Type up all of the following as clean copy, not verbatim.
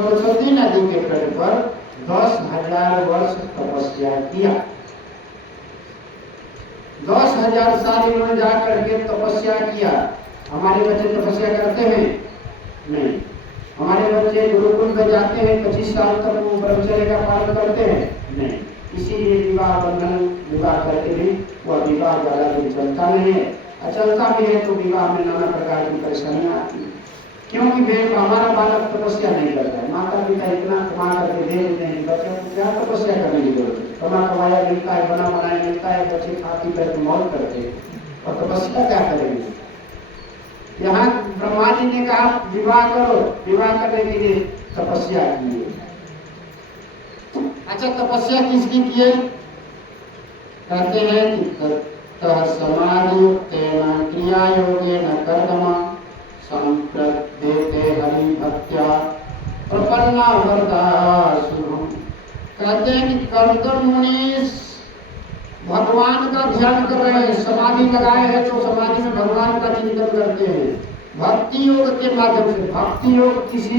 सरस्वती नदी के तट पर 10,000 वर्ष तपस्या किया। 10,000 साल इन्होंने जाकर के तपस्या किया। हमारे बच्चे तपस्या करते हैं? नहीं। हमारे बच्चे गुरुकुल में जाते हैं, 25 साल तक वो ब्रह्मचर्य का पालन करते हैं? नहीं। इसीलिए विवाह बंधन विवाह करके भी वह विवाह ज्यादा दिन चलता नहीं है। चलता भी है तो विवाह में नाना प्रकार की परेशानियां आती है, क्योंकि बेट हमारा बालक तपस्या नहीं करता है। माता पिता इतना कमा करके दे देते हैं, बच्चों को क्या तपस्या करने की जरूरत है? कमा कमाया मिलता है, बना बनाया मिलता है, बच्चे खा पी करके मौज करते हैं, और तपस्या क्या करेंगे? यहाँ ब्रह्मा जी ने कहा विवाह करो, विवाह करने के लिए तपस्या की। अच्छा, तपस्या किसकी की? कहते हैं कि समाधियुक्तेन क्रियायोगेन कर्म संप्रदेते हरिभक्त्या प्रपन्ना वरदा शुभम। कहते हैं कि कर्दम मुनि भगवान का ध्यान कर रहे हैं, समाधि लगाए हैं तो समाधि में भगवान का चिंतन करते हैं भक्ति योग के माध्यम से। भक्ति योग किसी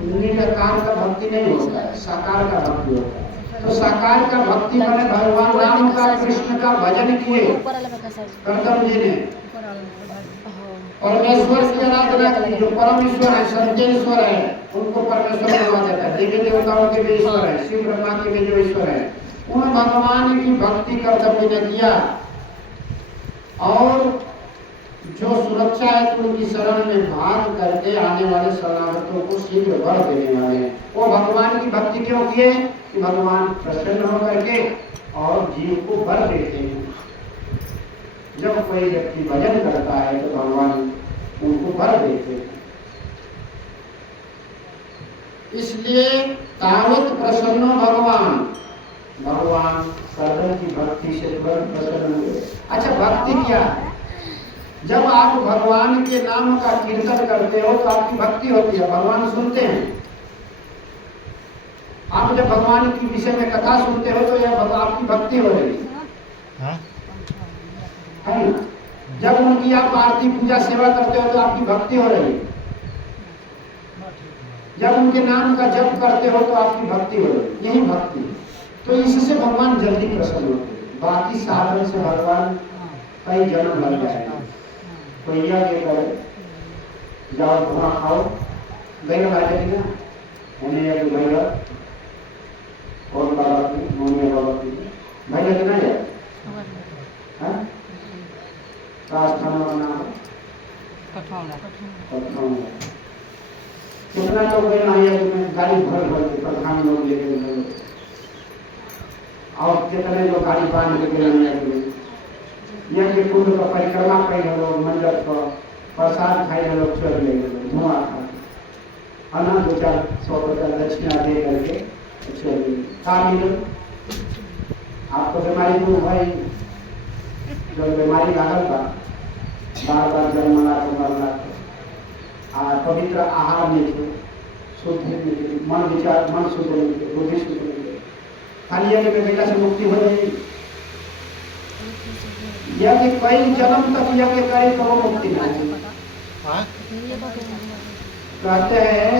निराकार का भक्ति नहीं होता है, साकार का भक्ति होता है। तो साकार का भक्ति माने भगवान राम का, कृष्ण का भजन किए कर्दम जी ने, परमेश्वर की आराधना की। जो परमेश्वर है, सत्येश्वर है, उनको परमेश्वर कहा जाता है। देवी देवताओं के भी ईश्वर है, शिव ब्रह्मा के भी जो ईश्वर है, उन भगवान की भक्ति कर्दम जी ने किया। और जो सुरक्षा है उनकी शरण में भाग करके आने वाले शरणागतों को शीघ्र वर देने वाले हैं। वो भगवान की भक्ति क्यों किए? कि भगवान प्रसन्न होकर के और जीव को वर देते हैं। जब कोई व्यक्ति भजन करता है तो भगवान उनको वर देते हैं। इसलिए तावत प्रसन्न भगवान, भगवान कर्दम की भक्ति से तुरंत प्रसन्न हुए। अच्छा, भक्ति क्या है? जब आप भगवान के नाम का कीर्तन करते हो तो आपकी भक्ति होती है, भगवान सुनते हैं। आप जब भगवान के विषय में कथा सुनते हो तो यह आपकी भक्ति हो रही है ना? जब उनकी आप आरती पूजा सेवा करते हो तो आपकी भक्ति हो रही है। जब उनके नाम का जप करते हो तो आपकी भक्ति हो रही है। यही भक्ति है। तो इससे भगवान जल्दी प्रसन्न होते हैं। बाकी साधन से भगवान कई जन्म लग जाएगा। कोई ये करे, जाओ धुआं खाओ, गए बाजे ना उन्हें एक भैया और बाबा की मम्मी बाबा की भैया कितना है राजस्थान बना कितना लोग गए भैया में गाड़ी भर भर के प्रधान लोग लेके गए, और कितने लोग गाड़ी बांध के गए। यज्ञ कुंड का परिक्रमा कर लोग, मंडप पर प्रसाद खाए लोग, चल ले धुआं खा अना 2-400 रुपया दक्षिणा दे करके चलिए। आपको बीमारी दूर भाई, जो बीमारी लागल था बार बार जन्म ला तो मरना, पवित्र आहार नहीं थे, शुद्ध नहीं, मन विचार मन शुद्ध नहीं थे, बुद्धि शुद्ध नहीं थे। खाली यज्ञ में बेटा से मुक्ति हो रही। यदि कई जन्म तक यज्ञ करे तो वो मुक्ति नहीं। कहते हैं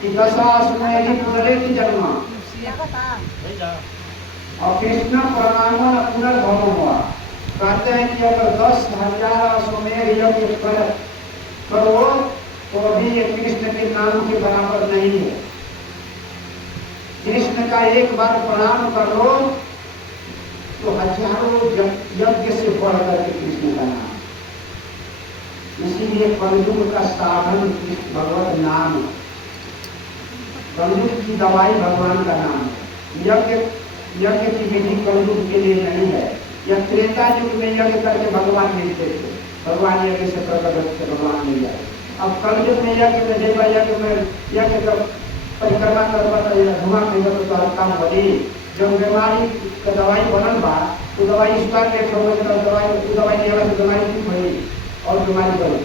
कि दशाश्वमेधि पुनरेति जन्म और कृष्ण प्रणामन पुनर्भव हुआ। कहते हैं कि अगर 10,000 अश्वमेध यज्ञ करो तो भी ये कृष्ण के नाम के बराबर नहीं है। कृष्ण का एक बार प्रणाम कर लो तो हजारों यज्ञ से बढ़ करके कृष्ण का नाम। इसीलिए कलयुग का साधन भगवत नाम, कलयुग की दवाई भगवान का नाम है। यज्ञ की विधि कलयुग के लिए नहीं है। यह त्रेता युग में यज्ञ करके भगवान मिलते थे, भगवान यज्ञ से प्रकट से भगवान मिल जाए। अब कलयुग में यज्ञ में देवा यज्ञ का परिक्रमा करवा धुआं कर तो हर काम बढ़ी। जब बीमारी का दवाई बनल बा तो दवाई स्टॉक के दवाई लेवा से बीमारी ठीक हुई और बीमारी बढ़ी।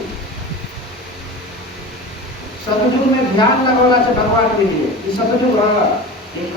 सतयुग में ध्यान लगौला से भगवान मिलिए। सतयुग